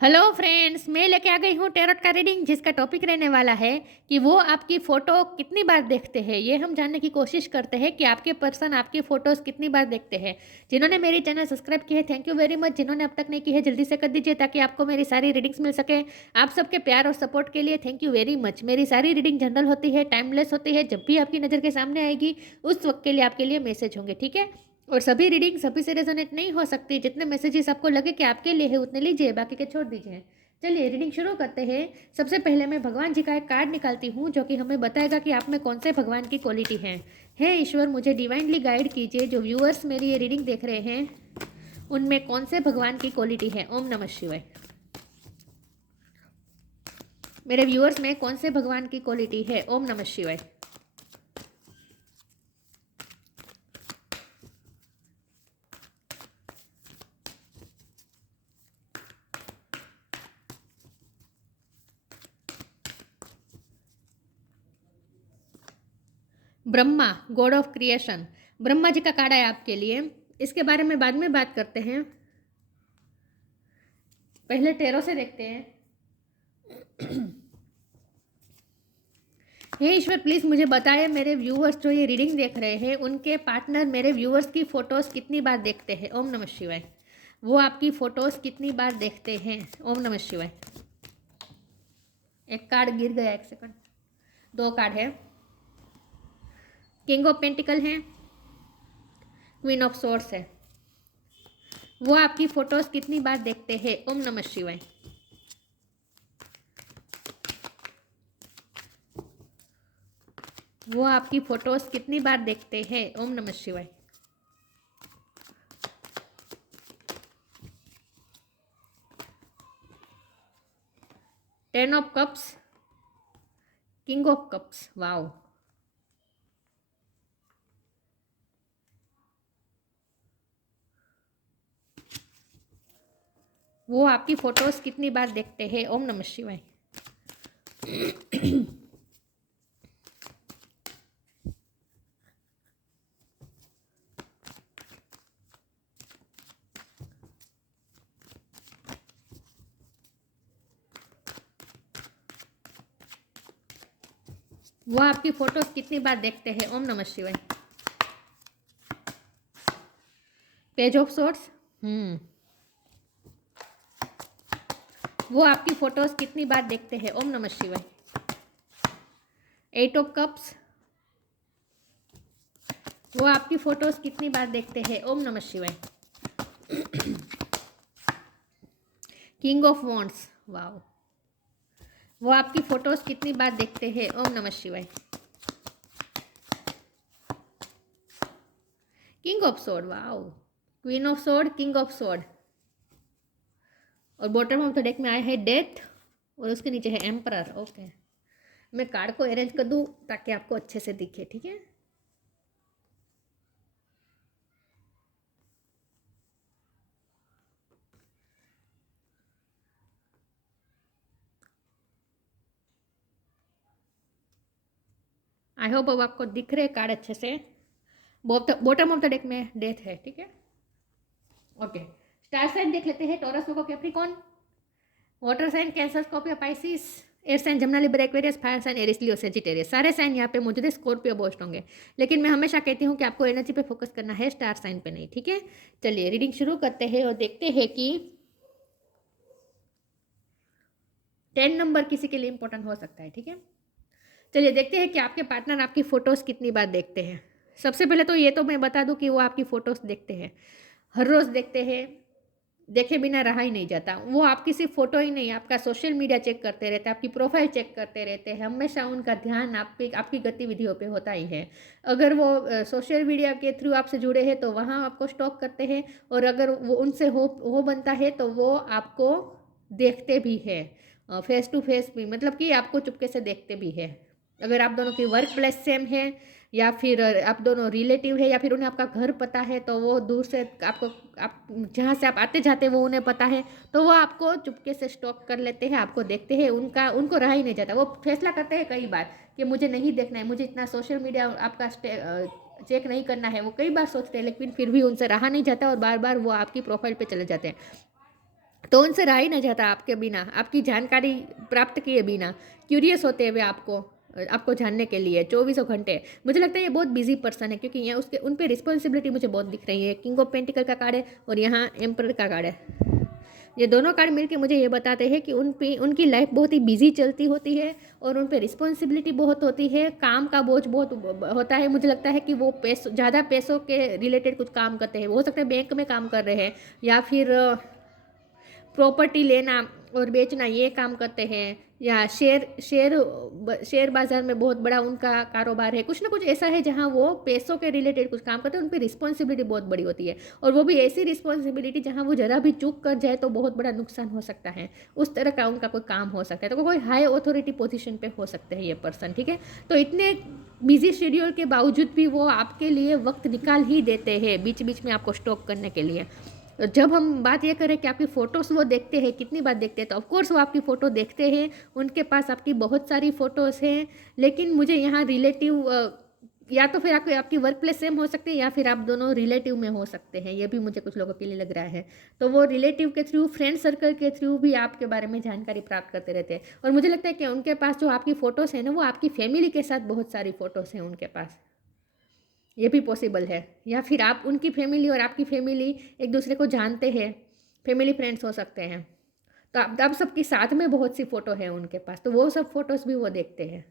Hello friends, मैं लेके आ गई हूँ टैरोट का रीडिंग, जिसका टॉपिक रहने वाला है कि वो आपकी फ़ोटो कितनी बार देखते हैं। ये हम जानने की कोशिश करते हैं कि आपके पर्सन आपकी फ़ोटोज़ कितनी बार देखते हैं। जिन्होंने मेरी चैनल सब्सक्राइब की है, थैंक यू वेरी मच। जिन्होंने अब तक नहीं की है, जल्दी से कर दीजिए ताकि आपको मेरी सारी रीडिंग्स मिल सके। आप सबके प्यार और सपोर्ट के लिए थैंक यू वेरी मच। मेरी सारी रीडिंग जनरल होती है, टाइमलेस होती है। जब भी आपकी नज़र के सामने आएगी उस वक्त के लिए आपके लिए मैसेज होंगे, ठीक है। और सभी रीडिंग सभी से रेजोनेट नहीं हो सकती। जितने मैसेजेस आपको लगे कि आपके लिए है उतने लीजिए, बाकी के छोड़ दीजिए। चलिए रीडिंग शुरू करते हैं। सबसे पहले मैं भगवान जी का एक कार्ड निकालती हूँ जो कि हमें बताएगा कि आप में कौन से भगवान की क्वालिटी है। हे ईश्वर, मुझे डिवाइनली गाइड कीजिए। जो व्यूअर्स मेरी ये रीडिंग देख रहे हैं उनमें कौन से भगवान की क्वालिटी है। ओम नमः शिवाय। मेरे व्यूअर्स में कौन से भगवान की क्वालिटी है। ओम नमः शिवाय। Brahma, god of creation. Brahma ji का कार्ड है आपके लिए। इसके बारे में बाद में बात करते हैं, पहले टेरो से देखते हैं। हे ईश्वर, प्लीज़ मुझे बताएं मेरे व्यूअर्स जो ये रीडिंग देख रहे हैं उनके पार्टनर मेरे व्यूअर्स की फ़ोटोज़ कितनी बार देखते हैं। ओम नमः शिवाय। वो आपकी फ़ोटोज़ कितनी बार देखते हैं। ओम नमः शिवाय। एक कार्ड गिर गया, एक सेकंड। दो कार्ड है, किंग ऑफ पेंटिकल है, क्वीन ऑफ सोर्स है। वो आपकी फ़ोटोज़ कितनी बार देखते हैं। ओम नमः शिवाय। वो आपकी फ़ोटोज़ कितनी बार देखते हैं। ओम नमः शिवाय। Ten of cups, king of cups. Wow. वो आपकी फ़ोटोज़ कितनी बार देखते हैं। ओम नमः शिवाय। वो आपकी फ़ोटोज़ कितनी बार देखते हैं। ओम नमः शिवाय। Page of sorts. वो आपकी फ़ोटोज़ कितनी बार देखते हैं। ओम नमः शिवाय। Eight of cups. वो आपकी फ़ोटोज़ कितनी बार देखते हैं। ओम नमः शिवाय। King of wands. वाओ। वो आपकी फ़ोटोज़ कितनी बार देखते हैं। ओम नमः शिवाय। King of sword. Wow. Queen of sword, king of sword. और बॉटम ऑफ द डेक में आया है डेथ और उसके नीचे है एम्परर। ओके, मैं कार्ड को अरेंज कर दूं ताकि आपको अच्छे से दिखे, ठीक है। आई होप अब आपको दिख रहे कार्ड अच्छे से। बॉटम ऑफ द डेक में डेथ है, ठीक है। ओके, स्टार साइन देख लेते हैं। Taurus, Virgo, Capricorn. Water sign Cancer, Scorpio, Pisces. Air sign Gemini, Libra, Aquarius. Fire sign Aries, Leo, Sagittarius. सारे साइन यहाँ पे मौजूद है। स्कॉर्पियो बोस्ट होंगे, लेकिन मैं हमेशा कहती हूँ कि आपको एनर्जी पे फोकस करना है, स्टार साइन पे नहीं, ठीक है। चलिए रीडिंग शुरू करते हैं और देखते हैं कि 10 नंबर किसी के लिए इंपॉर्टेंट हो सकता है, ठीक है। चलिए देखते हैं कि आपके पार्टनर आपकी फ़ोटोज़ कितनी बार देखते हैं। सबसे पहले तो ये तो मैं बता दूं कि वो आपकी फ़ोटोज़ देखते हैं, हर रोज़ देखते हैं। देखे बिना रहा ही नहीं जाता। वो आपकी सिर्फ फ़ोटो ही नहीं, आपका सोशल मीडिया चेक करते रहते हैं, आपकी प्रोफाइल चेक करते रहते हैं। हमेशा उनका ध्यान आपकी गतिविधियों पे होता ही है। अगर वो सोशल मीडिया के थ्रू आपसे जुड़े हैं तो वहाँ आपको स्टॉक करते हैं, और अगर वो उनसे हो बनता है तो वो आपको देखते भी है, फेस टू फेस भी, मतलब कि आपको चुपके से देखते भी है। अगर आप दोनों की वर्क प्लेस सेम है, या फिर आप दोनों रिलेटिव है, या फिर उन्हें आपका घर पता है, तो वो दूर से आपको, आप जहाँ से आप आते जाते वो उन्हें पता है, तो वो आपको चुपके से स्टॉक कर लेते हैं, आपको देखते हैं। उनको रहा ही नहीं जाता। वो फैसला करते हैं कई बार कि मुझे नहीं देखना है, मुझे इतना सोशल मीडिया आपका चेक नहीं करना है। वो कई बार सोचते हैं, लेकिन फिर भी उनसे रहा नहीं जाता और बार बार वो आपकी प्रोफाइल पे चले जाते हैं। तो उनसे रहा ही नहीं जाता आपके बिना, आपकी जानकारी प्राप्त किए बिना, क्यूरियस होते हुए आपको आपको जानने के लिए 24 घंटे। मुझे लगता है ये बहुत बिजी पर्सन है, क्योंकि यहाँ उसके उन पे रिस्पॉन्सिबिलिटी मुझे बहुत दिख रही है। किंग ऑफ पेंटिकल का कार्ड है और यहाँ एम्परर का कार्ड है। ये दोनों कार्ड मिलके मुझे ये बताते हैं कि उन पे उनकी लाइफ बहुत ही बिजी चलती होती है और उन पे रिस्पॉन्सिबिलिटी बहुत होती है, काम का बोझ बहुत होता है। मुझे लगता है कि वो ज़्यादा पैसों के रिलेटेड कुछ काम करते हैं। हो सकता है बैंक में काम कर रहे हैं, या फिर प्रॉपर्टी लेना और बेचना ये काम करते हैं, या शेयर बाजार में बहुत बड़ा उनका कारोबार है। कुछ ना कुछ ऐसा है जहाँ वो पैसों के रिलेटेड कुछ काम करते हैं। उन पर रिस्पॉन्सिबिलिटी बहुत बड़ी होती है, और वो भी ऐसी रिस्पॉन्सिबिलिटी जहाँ वो जरा भी चूक कर जाए तो बहुत बड़ा नुकसान हो सकता है। उस तरह का उनका कोई काम हो सकता है। तो कोई हाई अथॉरिटी पोजीशन पे हो सकते हैं ये पर्सन, ठीक है। तो इतने बिजी शेड्यूल के बावजूद भी वो आपके लिए वक्त निकाल ही देते हैं बीच बीच में आपको स्टॉप करने के लिए। जब हम बात ये करें कि आपकी फ़ोटोज़ वो देखते हैं, कितनी बार देखते हैं, तो ऑफकोर्स वो आपकी फ़ोटो देखते हैं। उनके पास आपकी बहुत सारी फ़ोटोज़ हैं। लेकिन मुझे यहाँ रिलेटिव, या तो फिर आपकी वर्क प्लेस सेम हो सकती है, या फिर आप दोनों रिलेटिव में हो सकते हैं। ये भी मुझे कुछ लोगों के लिए लग रहा है। तो वो रिलेटिव के थ्रू, फ्रेंड सर्कल के थ्रू भी आपके बारे में जानकारी प्राप्त करते रहते हैं। और मुझे लगता है कि उनके पास जो आपकी फ़ोटोज़ हैं ना, वो आपकी फैमिली के साथ बहुत सारी फ़ोटोज़ हैं उनके पास। ये भी पॉसिबल है। या फिर आप उनकी फैमिली और आपकी फैमिली एक दूसरे को जानते हैं, फैमिली फ्रेंड्स हो सकते हैं। तो अब सबकी साथ में बहुत सी फ़ोटो है उनके पास, तो वो सब फ़ोटोज़ भी वो देखते हैं।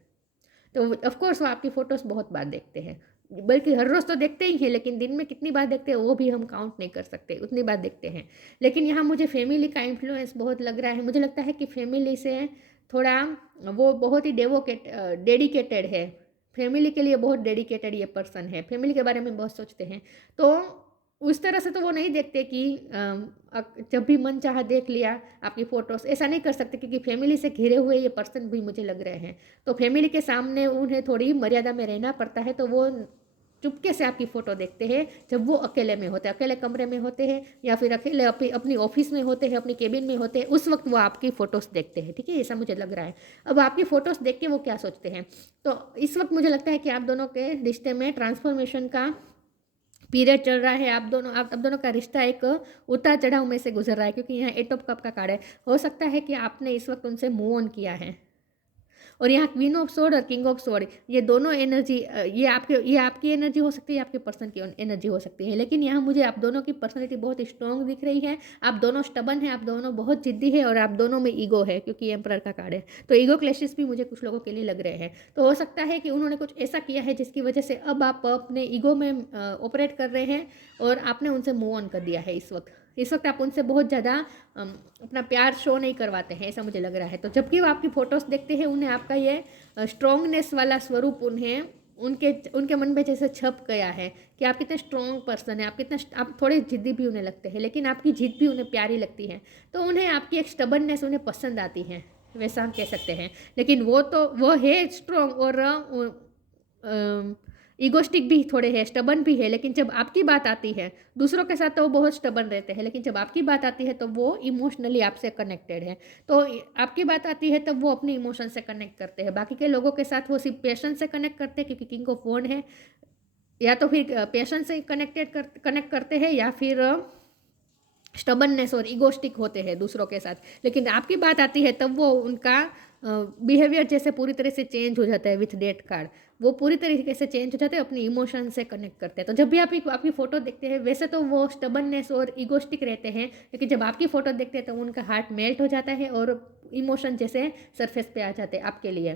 तो ऑफकोर्स वो आपकी फ़ोटोज़ बहुत बार देखते हैं, बल्कि हर रोज़ तो देखते ही हैं, लेकिन दिन में कितनी बार देखते हैं वो भी हम काउंट नहीं कर सकते, उतनी बार देखते हैं। लेकिन यहाँ मुझे फैमिली का इन्फ्लुएंस बहुत लग रहा है। मुझे लगता है कि फैमिली से थोड़ा वो बहुत ही डेडिकेटेड है। फैमिली के लिए बहुत डेडिकेटेड ये पर्सन है, फैमिली के बारे में बहुत सोचते हैं। तो उस तरह से तो वो नहीं देखते कि जब भी मन चाहा देख लिया आपकी फ़ोटोज़, ऐसा नहीं कर सकते, क्योंकि फैमिली से घिरे हुए ये पर्सन भी मुझे लग रहे हैं। तो फैमिली के सामने उन्हें थोड़ी मर्यादा में रहना पड़ता है, तो वो चुपके से आपकी फ़ोटो देखते हैं जब वो अकेले में होते हैं, अकेले कमरे में होते हैं, या फिर अकेले अपनी ऑफिस में होते हैं, अपनी केबिन में होते हैं। उस वक्त वो आपकी फ़ोटोज़ देखते हैं, ठीक है। ऐसा मुझे लग रहा है। अब आपकी फ़ोटोज़ देख के वो क्या सोचते हैं, तो इस वक्त मुझे लगता है कि आप दोनों के रिश्ते में ट्रांसफॉर्मेशन का पीरियड चल रहा है। आप दोनों का रिश्ता एक उतार चढ़ाव में से गुजर रहा है, क्योंकि यहाँ 8 ऑफ कप का कार्ड है। हो सकता है कि आपने इस वक्त उनसे मूव ऑन किया है। और यहाँ क्वीन ऑफ सोर्ड और किंग ऑफ सोर्ड, ये दोनों एनर्जी, ये आपकी एनर्जी हो सकती है, आपके पर्सन की एनर्जी हो सकती है। लेकिन यहाँ मुझे आप दोनों की पर्सनैलिटी बहुत स्ट्रॉन्ग दिख रही है। आप दोनों स्टबन है, आप दोनों बहुत जिद्दी है, और आप दोनों में ईगो है, क्योंकि एम्परर का कार्ड है। तो ईगो क्लैशेस भी मुझे कुछ लोगों के लिए लग रहे हैं। तो हो सकता है कि उन्होंने कुछ ऐसा किया है जिसकी वजह से अब आप अपने ईगो में ऑपरेट कर रहे हैं, और आपने उनसे मूव ऑन कर दिया है। इस वक्त आप उनसे बहुत ज़्यादा अपना प्यार शो नहीं करवाते हैं, ऐसा मुझे लग रहा है। तो जबकि वो आपकी फ़ोटोज़ देखते हैं, उन्हें आपका ये स्ट्रॉन्गनेस वाला स्वरूप उन्हें उनके उनके मन में जैसे छप गया है कि आप कितने स्ट्रॉन्ग पर्सन है, आप थोड़े जिद्दी भी उन्हें लगते हैं, लेकिन आपकी जिद भी उन्हें प्यारी लगती है। तो उन्हें आपकी एक स्टबननेस उन्हें पसंद आती है, वैसा हम कह सकते हैं। लेकिन वो है स्ट्रॉन्ग, और ईगोस्टिक भी थोड़े है, स्टबन भी है। लेकिन जब आपकी बात आती है, दूसरों के साथ तो वो बहुत स्टबन रहते हैं, लेकिन जब आपकी बात आती है तो वो इमोशनली आपसे कनेक्टेड है। तो आपकी बात आती है तब वो अपने इमोशन से कनेक्ट करते हैं। बाकी के लोगों के साथ वो सिर्फ पैशन से कनेक्ट करते हैं, क्योंकि किंग ऑफ वॉन्ड है। या तो फिर पैशन से कनेक्ट करते हैं, या फिर स्टबननेस और ईगोस्टिक होते हैं दूसरों के साथ। लेकिन आपकी बात आती है तब वो उनका बिहेवियर जैसे पूरी तरह से चेंज हो जाता है। विथ डेट कार्ड वो पूरी तरीके से चेंज हो जाते हैं, अपनी इमोशन से कनेक्ट करते हैं। तो जब भी आप आपकी फ़ोटो देखते हैं, वैसे तो वो स्टबननेस और ईगोस्टिक रहते हैं, लेकिन जब आपकी फ़ोटो देखते हैं तो उनका हार्ट मेल्ट हो जाता है, और इमोशन जैसे सरफेस पे आ जाते हैं आपके लिए।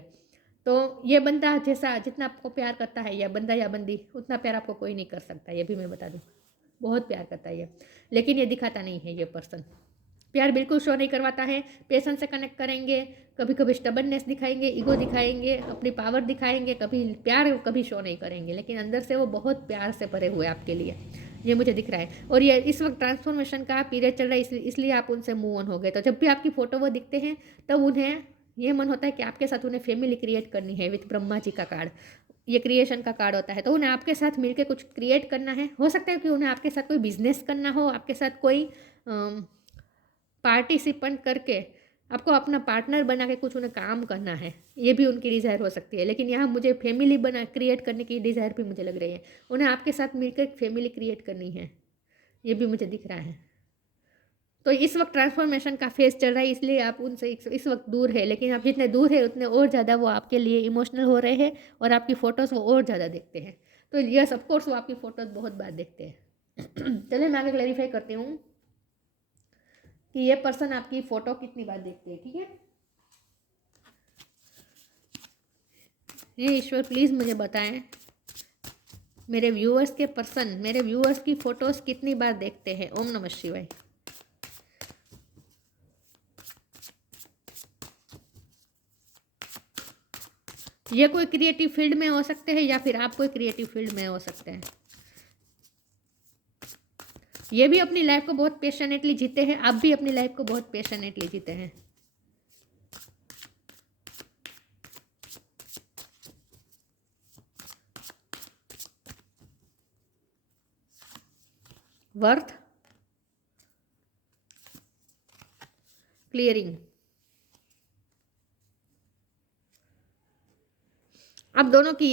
तो ये बंदा जैसा जितना आपको प्यार करता है, या बंदा या बंदी, उतना प्यार आपको कोई नहीं कर सकता, ये भी मैं बता दूँ। बहुत प्यार करता है ये, लेकिन ये दिखाता नहीं है। ये पर्सन प्यार बिल्कुल शो नहीं करवाता है। पेशेंस से कनेक्ट करेंगे, कभी कभी स्टबननेस दिखाएंगे, ईगो दिखाएंगे, अपनी पावर दिखाएंगे, कभी प्यार कभी शो नहीं करेंगे, लेकिन अंदर से वो बहुत प्यार से भरे हुए आपके लिए, ये मुझे दिख रहा है। और ये इस वक्त ट्रांसफॉर्मेशन का पीरियड चल रहा है, इसलिए आप उनसे मूव ऑन हो गए। तो जब भी आपकी फ़ोटो वो दिखते हैं, तब उन्हें ये मन होता है कि आपके साथ उन्हें फैमिली क्रिएट करनी है। विथ ब्रह्मा जी का कार्ड, ये क्रिएशन का कार्ड होता है। तो उन्हें आपके साथ मिलकर कुछ क्रिएट करना है। हो सकता है कि उन्हें आपके साथ कोई बिजनेस करना हो, आपके साथ कोई पार्टिसिपेंट करके आपको अपना पार्टनर बना के कुछ उन्हें काम करना है। ये भी उनकी डिज़ायर हो सकती है। लेकिन यहाँ मुझे फैमिली बना क्रिएट करने की डिज़ायर भी मुझे लग रही है। उन्हें आपके साथ मिलकर एक फैमिली क्रिएट करनी है, ये भी मुझे दिख रहा है। तो इस वक्त ट्रांसफॉर्मेशन का फेज चल रहा है, इसलिए आप उनसे इस वक्त दूर है, लेकिन आप जितने दूर है उतने और ज़्यादा वो आपके लिए इमोशनल हो रहे हैं और आपकी फ़ोटोज़ वो और ज़्यादा देखते हैं। तो यस ऑफकोर्स वो आपकी फ़ोटोज़ बहुत बार देखते हैं। चलिए मैं आगे क्लैरिफाई करती हूँ कि ये पर्सन आपकी फ़ोटो कितनी बार देखते हैं, ठीक है। ये ईश्वर प्लीज़ मुझे बताएं मेरे व्यूअर्स की फ़ोटोज़ कितनी बार देखते हैं। ओम नमः शिवाय। ये कोई क्रिएटिव फील्ड में हो सकते हैं या फिर आप कोई क्रिएटिव फील्ड में हो सकते हैं। ये भी अपनी लाइफ को बहुत पैशनेटली जीते हैं, आप भी अपनी लाइफ को बहुत पैशनेटली जीते हैं। Worth, clearing. आप दोनों की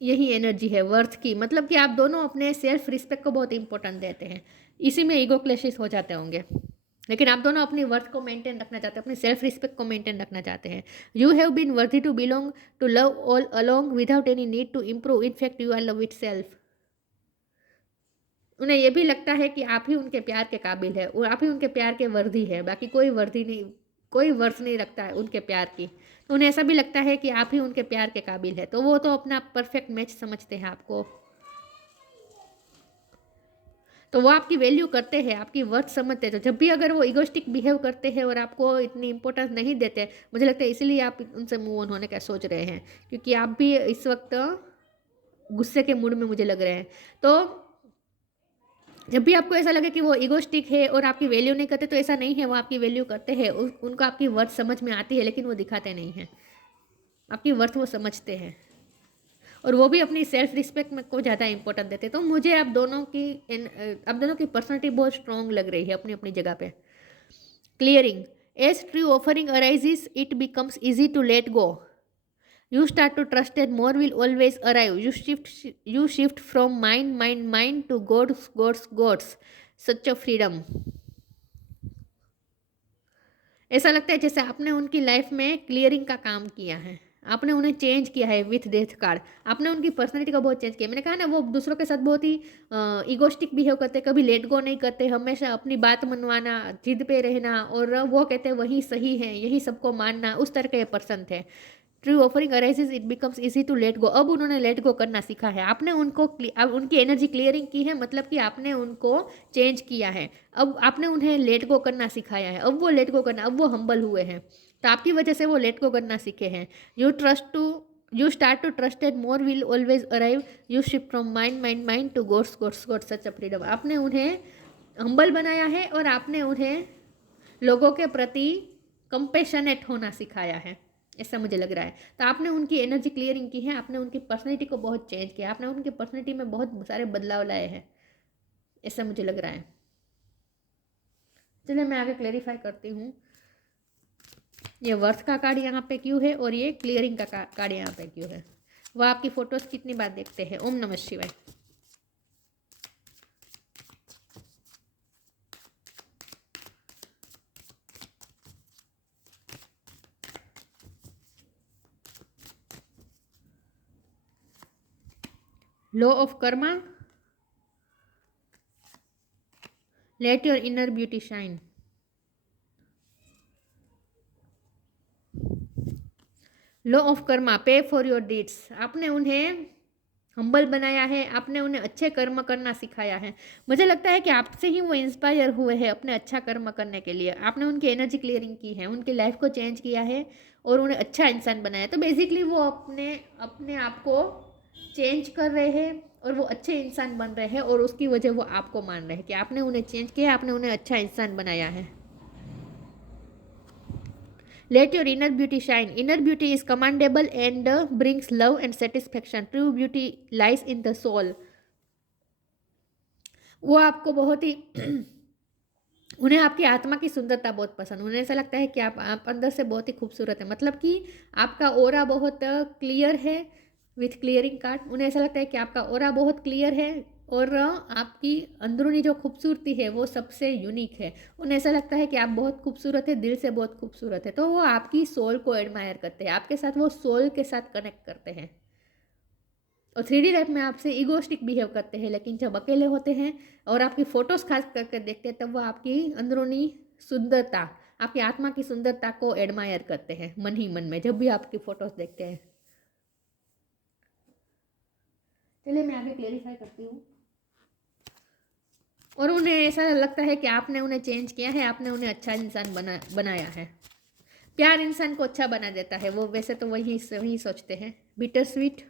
यही एनर्जी है वर्थ की, मतलब कि आप दोनों अपने सेल्फ रिस्पेक्ट को बहुत इंपॉर्टेंट देते हैं। इसी में ईगो क्लैशेस हो जाते होंगे, लेकिन आप दोनों अपनी वर्थ को मेंटेन रखना चाहते हैं, अपनी सेल्फ रिस्पेक्ट को मेंटेन रखना चाहते हैं। You have been worthy to belong to love all along without any need to improve, in fact you are love itself. उन्हें यह भी लगता है कि आप ही उनके प्यार के काबिल है और आप ही उनके प्यार के वर्दी है, बाकी कोई वर्दी नहीं, कोई वर्थ नहीं रखता है उनके प्यार की। तो उन्हें ऐसा भी लगता है कि आप ही उनके प्यार के काबिल है, तो वो तो अपना परफेक्ट मैच समझते हैं आपको। तो वो आपकी वैल्यू करते हैं, आपकी वर्थ समझते हैं। तो जब भी अगर वो इगोस्टिक बिहेव करते हैं और आपको इतनी इंपॉर्टेंस नहीं देते, मुझे लगता है इसीलिए आप उनसे मूव ऑन होने का सोच रहे हैं, क्योंकि आप भी इस वक्त गुस्से के मूड में मुझे लग रहे हैं। तो जब भी आपको ऐसा लगे कि वो इगोस्टिक है और आपकी वैल्यू नहीं करते, तो ऐसा नहीं है, वो आपकी वैल्यू करते हैं, उनको आपकी वर्थ समझ में आती है, लेकिन वो दिखाते नहीं हैं। आपकी वर्थ वो समझते हैं और वो भी अपनी सेल्फ रिस्पेक्ट में को ज़्यादा इंपॉर्टेंट देते हैं। तो मुझे आप दोनों की पर्सनैलिटी बहुत स्ट्रॉन्ग लग रही है अपनी अपनी जगह पे। Clearing, as true offering arises it becomes easy to let go. You start to trust that more will always arrive. You shift from mind to God's. Such a freedom. ऐसा लगता है जैसे आपने उनकी लाइफ में क्लियरिंग का काम किया है, आपने उन्हें चेंज किया है विथ डेथ कार्ड। आपने उनकी पर्सनैलिटी को बहुत चेंज किया। मैंने कहा ना, वो दूसरों के साथ बहुत ही इगोस्टिक बिहेव करते, कभी लेट गो नहीं करते, हमेशा अपनी बात मनवाना, जिद पे रहना, और वो कहते वही सही है, यही सबको मानना, उस तरह के पर्सन थे। True offering arises it becomes easy to let go. अब उन्होंने लेट गो करना सीखा है। आपने उनको अब उनकी एनर्जी क्लियरिंग की है, मतलब कि आपने उनको चेंज किया है। अब आपने उन्हें लेट गो करना सिखाया है, अब वो लेट गो करना, अब वो हम्बल हुए हैं, तो आपकी वजह से वो लेट गो करना सीखे हैं। You start to trust that more will always arrive. You shift from mind to gods such a freedom. आपने उन्हें हम्बल बनाया है और आपने उन्हें लोगों के प्रति कंपेशनेट होना सिखाया है, ऐसा मुझे लग रहा है। तो आपने उनकी एनर्जी क्लियरिंग की है, आपने उनकी पर्सनैलिटी को बहुत चेंज किया, आपने उनकी पर्सनैलिटी में बहुत सारे बदलाव लाए हैं, ऐसा मुझे लग रहा है। चलिए मैं आगे क्लेरिफाई करती हूँ, ये वर्थ का कार्ड यहाँ पे क्यों है और ये क्लियरिंग का कार्ड यहाँ पे क्यों है। वह आपकी फोटोज कितनी बार देखते हैं। ओम नमः शिवाय। Law of Karma, let your inner beauty shine. Law of Karma, पे फॉर योर डीड्स। आपने उन्हें हम्बल बनाया है, आपने उन्हें अच्छे कर्म करना सिखाया है। मुझे लगता है कि आपसे ही वो इंस्पायर हुए हैं अपने अच्छा कर्म करने के लिए। आपने उनकी एनर्जी क्लियरिंग की है, उनकी लाइफ को चेंज किया है और उन्हें अच्छा इंसान बनाया। तो बेसिकली वो अपने अपने आप को चेंज कर रहे हैं और वो अच्छे इंसान बन रहे हैं, और उसकी वजह वो आपको मान रहे हैं कि आपने उन्हें चेंज किया, आपने उन्हें अच्छा इंसान बनाया है। Let your inner beauty shine. Inner beauty is commendable and brings love and satisfaction. True beauty lies in the soul. वो आपको बहुत ही उन्हें आपकी आत्मा की सुंदरता बहुत पसंद। उन्हें ऐसा लगता है कि आप अंदर से बहुत ही खूबसूरत है, मतलब कि आपका ओरा बहुत क्लियर है। विथ क्लियरिंग कार्ड उन्हें ऐसा लगता है कि आपका ओरा बहुत क्लियर है और आपकी अंदरूनी जो खूबसूरती है वो सबसे यूनिक है। उन्हें ऐसा लगता है कि आप बहुत खूबसूरत है, दिल से बहुत खूबसूरत है, तो वो आपकी सोल को एडमायर करते हैं, आपके साथ वो सोल के साथ कनेक्ट करते हैं। और 3D लाइफ में आपसे ईगोस्टिक बिहेव करते हैं, लेकिन जब अकेले होते हैं और आपकी फ़ोटोज़ खास करके देखते हैं, तब वो आपकी अंदरूनी सुंदरता, आपकी आत्मा की सुंदरता को एडमायर करते हैं मन ही मन में, जब भी आपकी फ़ोटोज़ देखते हैं। चलिए मैं आगे क्लेरिफाई करती हूँ। और उन्हें ऐसा लगता है कि आपने उन्हें चेंज किया है, आपने उन्हें अच्छा इंसान बनाया है। प्यार इंसान को अच्छा बना देता है, वो वैसे तो वही वही सोचते हैं। बिटर स्वीट,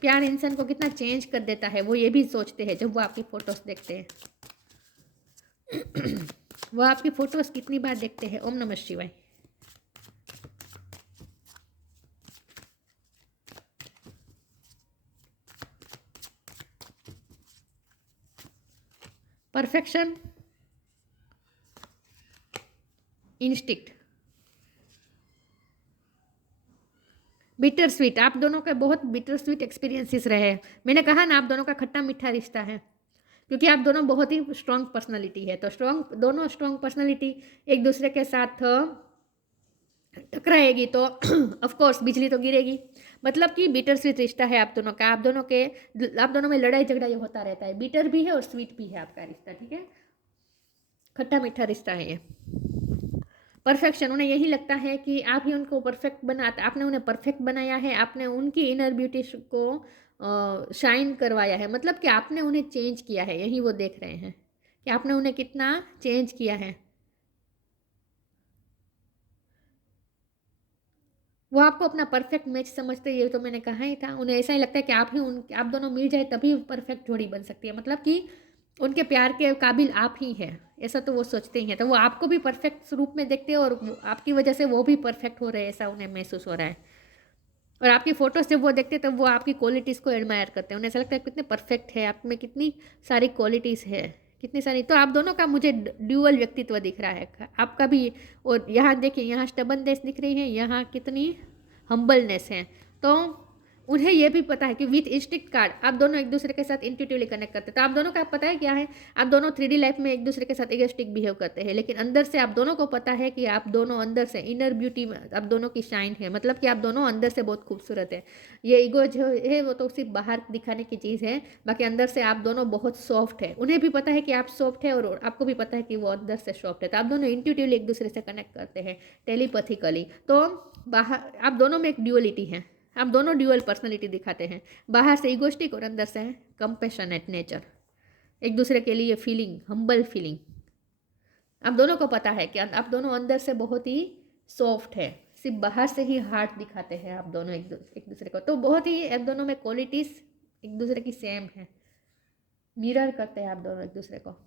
प्यार इंसान को कितना चेंज कर देता है वो ये भी सोचते हैं जब वो आपकी फ़ोटोज़ देखते हैं। वो आपकी फ़ोटोज़ कितनी बार देखते हैं। ओम नमः शिवाय। परफेक्शन, इंस्टिक्ट, बिटर स्वीट, आप दोनों के बहुत बिटर स्वीट एक्सपीरियंसेस रहे हैं। मैंने कहा ना, आप दोनों का खट्टा मीठा रिश्ता है, क्योंकि आप दोनों बहुत ही स्ट्रॉन्ग पर्सनालिटी है। तो दोनों स्ट्रॉन्ग पर्सनालिटी एक दूसरे के साथ टकराएगी तो ऑफ कोर्स बिजली तो गिरेगी। मतलब कि बिटर स्वीट रिश्ता है आप दोनों का। आप दोनों में लड़ाई झगड़ा ये होता रहता है। बिटर भी है और स्वीट भी है आपका रिश्ता, ठीक है। खट्टा मीठा रिश्ता है ये। परफेक्शन, उन्हें यही लगता है कि आप ही उनको परफेक्ट बनाते, आपने उन्हें परफेक्ट बनाया है, आपने उनकी इनर ब्यूटी को शाइन करवाया है। मतलब कि आपने उन्हें चेंज किया है, यही वो देख रहे हैं कि आपने उन्हें कितना चेंज किया है। वो आपको अपना परफेक्ट मैच समझते, ये तो मैंने कहा ही था। उन्हें ऐसा ही लगता है कि आप दोनों मिल जाए तभी परफेक्ट जोड़ी बन सकती है। मतलब कि उनके प्यार के काबिल आप ही हैं, ऐसा तो वो सोचते ही हैं। तो वो आपको भी परफेक्ट रूप में देखते हैं और आपकी वजह से वो भी परफेक्ट हो रहे हैं, ऐसा उन्हें महसूस हो रहा है। और आपकी फ़ोटोज़ जब वो देखते हैं तब वो आपकी क्वालिटीज़ को एडमायर करते हैं। उन्हें ऐसा लगता है कितने परफेक्ट है, आप में कितनी सारी क्वालिटीज़ है, कितनी सारी। तो आप दोनों का मुझे ड्यूअल व्यक्तित्व दिख रहा है आपका भी। और यहाँ देखिए, यहाँ स्टबननेस दिख रही है, यहाँ कितनी हम्बलनेस है। तो उन्हें यह भी पता है कि विथ इंस्टिंक्ट कार्ड आप दोनों एक दूसरे के साथ इंट्यूटिवली कनेक्ट करते हैं। तो आप दोनों का पता है क्या है, आप दोनों 3D लाइफ में एक दूसरे के साथ इगोइस्टिक बिहेव करते हैं, लेकिन अंदर से आप दोनों को पता है कि आप दोनों अंदर से इनर ब्यूटी में आप दोनों की शाइन है। मतलब कि आप दोनों अंदर से बहुत खूबसूरत है। ये ईगो जो है वो तो सिर्फ बाहर दिखाने की चीज़ है, बाकी अंदर से आप दोनों बहुत सॉफ्ट है। उन्हें भी पता है कि आप सॉफ्ट है और आपको भी पता है कि वो अंदर से सॉफ्ट है। तो आप दोनों इंट्यूटिवली एक दूसरे से कनेक्ट करते हैं, टेलीपैथिकली। तो बाहर आप दोनों में एक ड्यूअलिटी है, आप दोनों ड्यूअल पर्सनालिटी दिखाते हैं। बाहर से इगोस्टिक और अंदर से कंपैशनेट नेचर, एक दूसरे के लिए फीलिंग, हम्बल फीलिंग। आप दोनों को पता है कि आप दोनों अंदर से बहुत ही सॉफ्ट है, सिर्फ बाहर से ही हार्ट दिखाते हैं आप दोनों एक दूसरे को। तो बहुत ही आप दोनों में क्वालिटीज़ एक दूसरे की सेम है, मिरर करते हैं आप दोनों एक दूसरे को।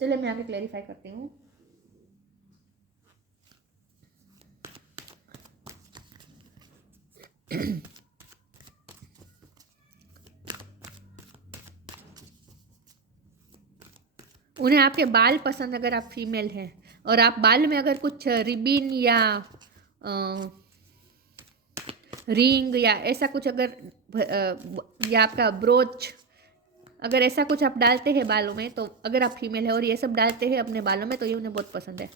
चलिए मैं आगे क्लेरिफाई करती हूँ। उन्हें आपके बाल पसंद, अगर आप फीमेल हैं और आप बाल में अगर कुछ रिबिन या रिंग या ऐसा कुछ अगर या आपका ब्रोच, अगर ऐसा कुछ आप डालते हैं बालों में, तो अगर आप फीमेल है और ये सब डालते हैं अपने बालों में, तो ये उन्हें बहुत पसंद है।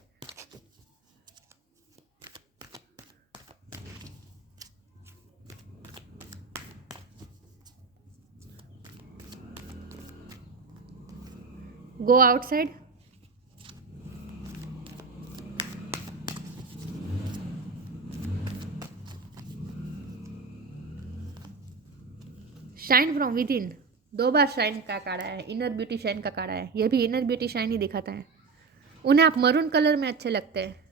Go outside, shine from with in, 2 bar shine का काढ़ा है, इनर ब्यूटी शाइन का काढ़ा है, ये भी इनर ब्यूटी शाइन ही दिखाता है। उन्हें आप मरून कलर में अच्छे लगते हैं।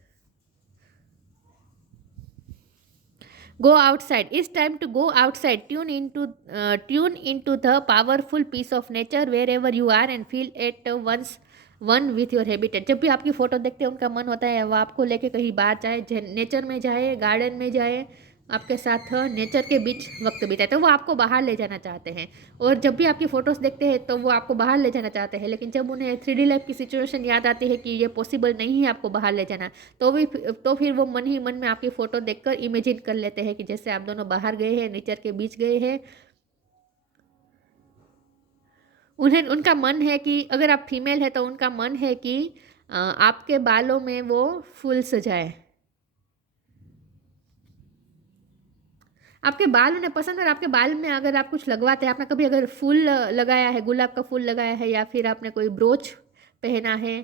Go outside. It's time to go outside. Tune into the powerful piece of nature wherever you are and feel at once one with your habitat. जब भी आपकी फ़ोटो देखते हैं उनका मन होता है वो आपको लेके कहीं बाहर जाए, नेचर में जाए, गार्डन में जाए, आपके साथ नेचर के बीच वक्त बिताए, तो वो आपको बाहर ले जाना चाहते हैं। और जब भी आपकी फ़ोटोज़ देखते हैं तो वो आपको बाहर ले जाना चाहते हैं, लेकिन जब उन्हें 3D लाइफ की सिचुएशन याद आती है कि ये पॉसिबल नहीं है आपको बाहर ले जाना, तो फिर वो मन ही मन में आपकी फ़ोटो देखकर इमेजिन कर लेते हैं कि जैसे आप दोनों बाहर गए हैं, नेचर के बीच गए हैं। उन्हें उनका मन है कि अगर आप फीमेल है तो उनका मन है कि आपके बालों में वो फूल सजाए। आपके बाल उन्हें पसंद है, और आपके बाल में अगर आप कुछ लगवाते हैं, आपने कभी अगर फूल लगाया है, गुलाब का फूल लगाया है, या फिर आपने कोई ब्रोच पहना है,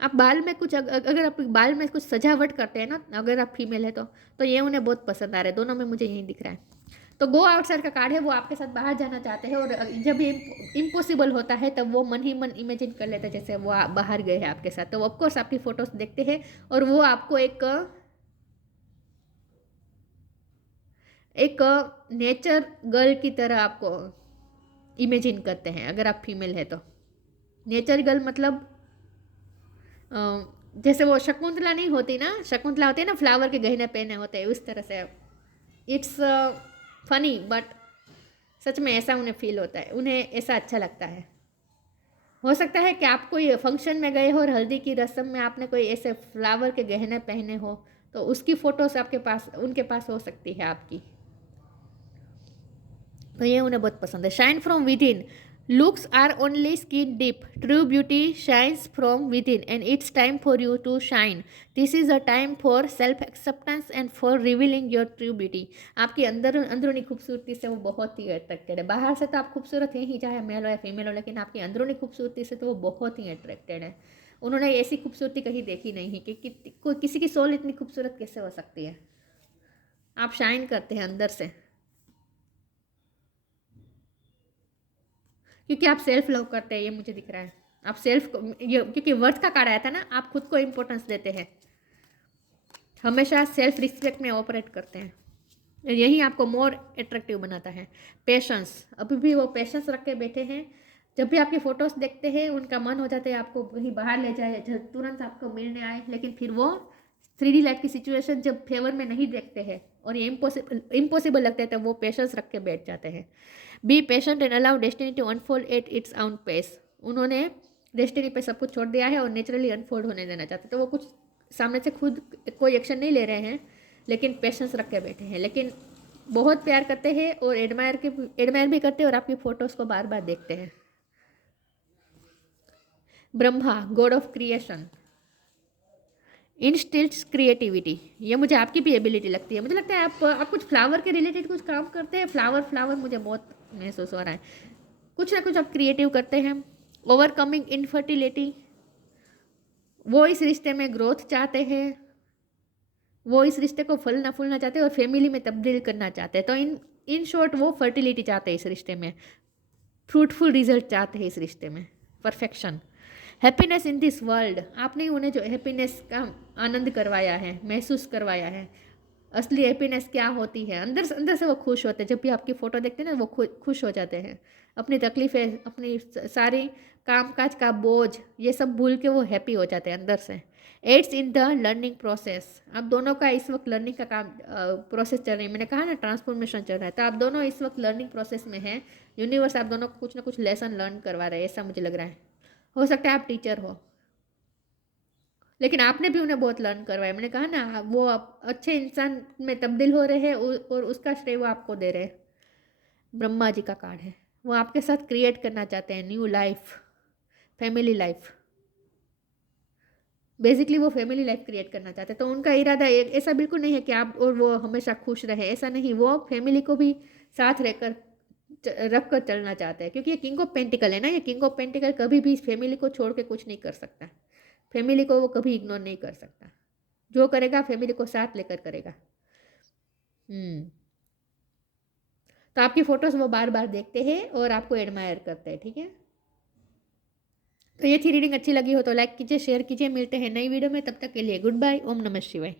आप बाल में कुछ अगर आप बाल में कुछ सजावट करते हैं ना, अगर आप फीमेल है तो ये उन्हें बहुत पसंद आ रहा है। दोनों में मुझे यही दिख रहा है। तो गो आउटसाइड का कार्ड है, वो आपके साथ बाहर जाना चाहते हैं, और जब ये इम्पॉसिबल होता है तब वो मन ही मन इमेजिन कर लेते हैं जैसे वो बाहर गए हैं आपके साथ। तो ऑफकोर्स आपकी फ़ोटोज़ देखते हैं और वो आपको एक नेचर गर्ल की तरह आपको इमेजिन करते हैं अगर आप फीमेल है तो। नेचर गर्ल मतलब जैसे वो शकुंतला नहीं होती ना, शकुंतला होती है ना, फ्लावर के गहने पहने होते हैं, उस तरह से। इट्स फनी बट सच में ऐसा उन्हें फील होता है, उन्हें ऐसा अच्छा लगता है। हो सकता है कि आप कोई फंक्शन में गए हो और हल्दी की रस्म में आपने कोई ऐसे फ्लावर के गहने पहने हो, तो उसकी फ़ोटोज़ आपके पास, उनके पास हो सकती है आपकी। तो ये उन्हें बहुत पसंद है। Shine from within, looks are only skin deep, true beauty shines from within and it's time for you to shine. This is a time for self acceptance and for revealing your true beauty. आपकी अंदरूनी खूबसूरती से वो बहुत ही attracted है। बाहर से तो आप खूबसूरत हैं ही, चाहे मेल हो या फीमेल हो, लेकिन आपकी अंदरूनी खूबसूरती से तो वो बहुत ही अट्रैक्टेड है। उन्होंने ऐसी खूबसूरती कहीं देखी नहीं कि कोई किसी की सोल इतनी खूबसूरत कैसे हो सकती है। आप शाइन करते हैं अंदर से, क्योंकि आप सेल्फ लव करते हैं, ये मुझे दिख रहा है। आप सेल्फ, ये क्योंकि वर्थ का कार्ड आया था ना, आप खुद को इम्पोर्टेंस देते हैं, हमेशा सेल्फ रिस्पेक्ट में ऑपरेट करते हैं, यही आपको मोर अट्रैक्टिव बनाता है। पेशेंस, अभी भी वो पेशेंस रख के बैठे हैं। जब भी आपकी फ़ोटोज़ देखते हैं उनका मन हो जाता है आपको कहीं बाहर ले जाए, तुरंत आपको मिलने आए, लेकिन फिर वो 3D लाइफ की सिचुएशन जब फेवर में नहीं देखते हैं और ये इम्पॉसिबल लगता है, तब वो पेशेंस रख के बैठ जाते हैं। Be patient and allow destiny to unfold at its own pace. उन्होंने डेस्टिनी पे सब कुछ छोड़ दिया है और नेचुरली अनफोल्ड होने देना चाहते हैं। तो वो कुछ सामने से खुद कोई एक्शन नहीं ले रहे हैं, लेकिन पेशेंस रख के बैठे हैं, लेकिन बहुत प्यार करते हैं और एडमायर भी करते हैं और आपकी फ़ोटोज़ को बार बार देखते हैं। Brahma, god of creation, instils creativity, ये मुझे आपकी भी एबिलिटी लगती है। मुझे लगता है आप कुछ फ्लावर के रिलेटेड कुछ काम करते हैं। फ्लावर मुझे बहुत महसूस हो रहा है, कुछ ना कुछ आप क्रिएटिव करते हैं। ओवरकमिंग इनफर्टिलिटी, वो इस रिश्ते में ग्रोथ चाहते हैं, वो इस रिश्ते को फलना फूलना चाहते हैं और फैमिली में तब्दील करना चाहते हैं। तो इन शॉर्ट वो फर्टिलिटी चाहते हैं इस रिश्ते में, फ्रूटफुल रिजल्ट चाहते हैं इस रिश्ते में, perfection. Happiness in this world, आपने उन्हें जो हैप्पीनेस का आनंद करवाया है, महसूस करवाया है। असली हैप्पीनेस क्या होती है, अंदर से वो खुश होते हैं। जब भी आपकी फ़ोटो देखते हैं ना, वो खुश हो जाते हैं। अपनी तकलीफ़ें, अपनी सारी कामकाज का बोझ, ये सब भूल के वो हैप्पी हो जाते हैं अंदर से। Aids in the learning process, आप दोनों का इस वक्त लर्निंग का काम प्रोसेस चल रही है। मैंने कहा ना ट्रांसफॉर्मेशन चल रहा है, तो आप दोनों इस वक्त लर्निंग प्रोसेस में हैं। यूनिवर्स आप दोनों को कुछ ना कुछ लेसन लर्न करवा रहे हैं, ऐसा मुझे लग रहा है। हो सकता है आप टीचर हो, लेकिन आपने भी उन्हें बहुत लर्न करवाया। मैंने कहा ना, वो अच्छे इंसान में तब्दील हो रहे हैं और उसका श्रेय वो आपको दे रहे हैं। ब्रह्मा जी का कार्ड है, वो आपके साथ क्रिएट करना चाहते हैं new life, family life. Basically वो फैमिली लाइफ क्रिएट करना चाहते हैं। तो उनका इरादा ऐसा बिल्कुल नहीं है कि आप और वो हमेशा खुश रहे, ऐसा नहीं। वो फैमिली को भी साथ रहकर रख कर चलना चाहते हैं, क्योंकि ये किंग ऑफ पेंटिकल है ना। ये किंग ऑफ पेंटिकल कभी भी फैमिली को छोड़ के कुछ नहीं कर सकता, फैमिली को वो कभी इग्नोर नहीं कर सकता। जो करेगा फैमिली को साथ लेकर करेगा। तो आपकी फ़ोटोज़ वो बार बार देखते हैं और आपको एडमायर करते हैं, ठीक है। तो ये थी रीडिंग, अच्छी लगी हो तो लाइक कीजिए, शेयर कीजिए। मिलते हैं नई वीडियो में, तब तक के लिए गुड बाय, ओम नमः शिवाय।